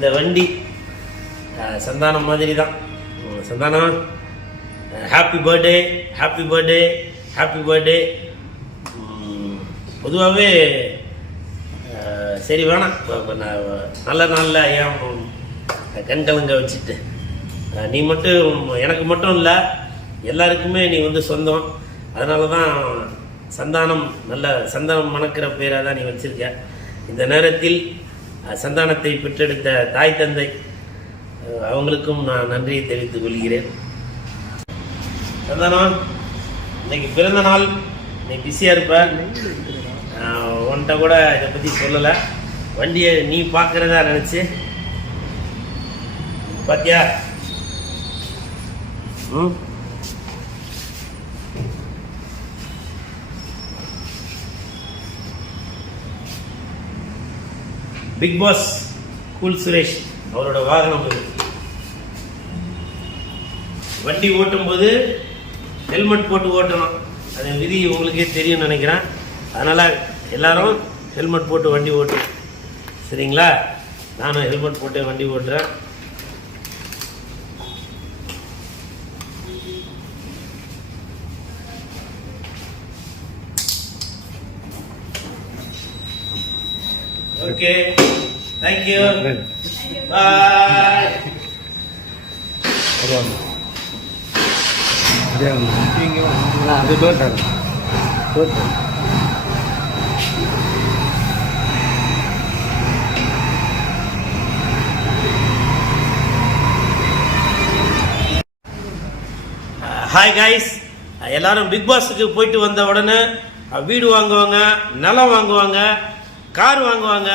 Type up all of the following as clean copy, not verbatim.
இந்த வண்டி சந்தானம் மாதிரி தான். Santhanam, happy birthday, happy birthday, happy birthday. பொதுவாகவே சரி வேணாம், நல்ல நாளில் ஏன் கண்கலங்க வச்சுட்டு, நீ மட்டும் எனக்கு மட்டும் இல்லை எல்லாருக்குமே நீ வந்து சொந்தம். அதனால தான் சந்தானம், நல்ல சந்தானம் மணக்கிற பேராக தான் நீ வச்சிருக்க. இந்த நேரத்தில் சந்தானத்தை பெற்றெடுத்த தாய் தந்தை அவங்களுக்கும் நான் நன்றியை தெரிவித்துக் கொள்கிறேன். சந்தானம், இன்னைக்கு பிறந்த நாள், நீ பிஸியாக இருப்ப, உன்கிட்ட கூட இதை பற்றி சொல்லலை. வண்டியை நீ பார்க்குறதா நினச்சி பாத்தியா? பிக் பாஸ் கூல் சுரேஷ் அவரோட வாகனம் இது. வண்டி ஓட்டும் போது ஹெல்மெட் போட்டு ஓட்டணும், அது விதி உங்களுக்கே தெரியும் நினைக்கிறேன். அதனால எல்லாரும் ஹெல்மெட் போட்டு வண்டி ஓட்டணும், சரிங்களா? நானும் ஹெல்மெட் போட்டு வண்டி ஓட்டுறேன். ஓகே, தேங்க்யூ, பாய். ஹாய் கைஸ், எல்லாரும் பிக் பாஸுக்கு போயிட்டு வந்த உடனே வீடு வாங்குவாங்க, நிலம் வாங்குவாங்க, கார் வாங்குவாங்க.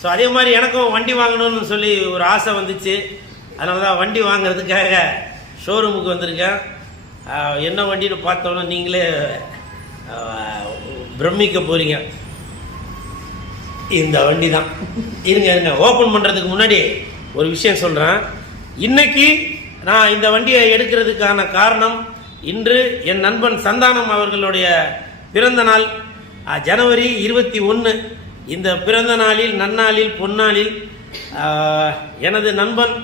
ஸோ அதே மாதிரி எனக்கும் வண்டி வாங்கணும்னு சொல்லி ஒரு ஆசை வந்துச்சு. அதனால தான் வண்டி வாங்குறதுக்காக ஷோரூமுக்கு வந்திருக்கேன். என்ன வண்டின்னு பார்த்தோன்னா நீங்களே பிரமிக்க போகிறீங்க. இந்த வண்டி தான். இருங்க ஓப்பன் பண்ணுறதுக்கு முன்னாடி ஒரு விஷயம் சொல்கிறேன். இன்னைக்கு நான் இந்த வண்டியை எடுக்கிறதுக்கான காரணம், இன்று என் நண்பன் சந்தானம் அவர்களுடைய பிறந்த நாள், ஜனவரி 21. இந்த பிறந்த நாளில், நன்னாளில், பொன்னாளில் எனது நண்பன்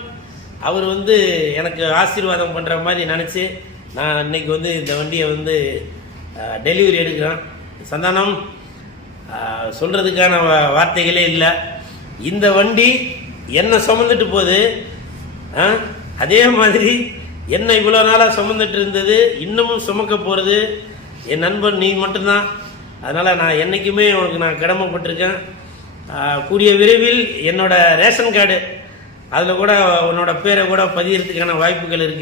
அவர் வந்து எனக்கு ஆசீர்வாதம் பண்ணுற மாதிரி நினச்சி நான் இன்னைக்கு வந்து இந்த வண்டியை வந்து டெலிவரி எடுக்கிறேன். சந்தானம், சொல்கிறதுக்கான வார்த்தைகளே இல்லை. இந்த வண்டி என்னை சுமந்துட்டு போகுது, அதே மாதிரி என்ன இவ்வளோ நாளாக சுமந்துட்டு இருந்தது, இன்னமும் சுமக்க போகிறது என் நண்பன் நீ மட்டும்தான். அதனால் நான் என்றைக்குமே உனக்கு நான் கடமைப்பட்டிருக்கேன். கூடிய விரைவில் என்னோட ரேஷன் கார்டு அதில் கூட உன்னோட பேரை கூட பதியறதுக்கான வாய்ப்புகள் இருக்குது.